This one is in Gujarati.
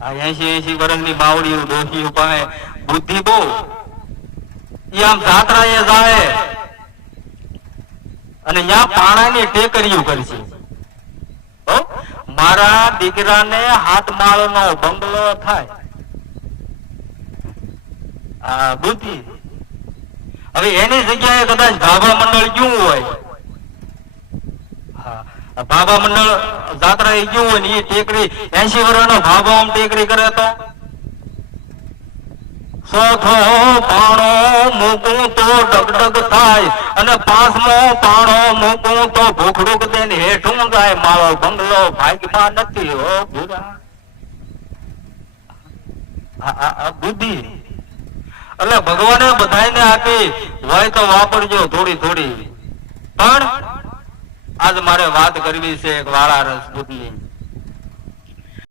આ 80 વર્ષની બાવડી ડોશી પાસે બુદ્ધિ બહુ, ઈ આમ જાત્રાએ જાય અને ત્યાં પાણાની ટેકરીઓ કરશે. મારા દીકરાને 7 માળનો બંગલો થાય, આ બુદ્ધિ. હવે એની જગ્યાએ કદાચ ભાભા મંડળ ગયું હોય, ભાભા મંડળ જાત્રા એ ગયું હોય ને એ ટેકરી 80 વર્ષનો ભાભો આમ ટેકરી કરે તો ચોથો પાણો મૂકું તો ડગડગ થાય અને 5મો પાણો મૂકું તો ભૂખડુક દઈને હેઠું જાય. મારો બંગલો ભાગ્યમાં નથી હો ભૂરા. બુદ્ધિ એટલે ભગવાને બધાને આપી હોય તો વાપરજો થોડી થોડી. પણ આજ મારે વાત કરવી છે એક વાળા રસપૂતની.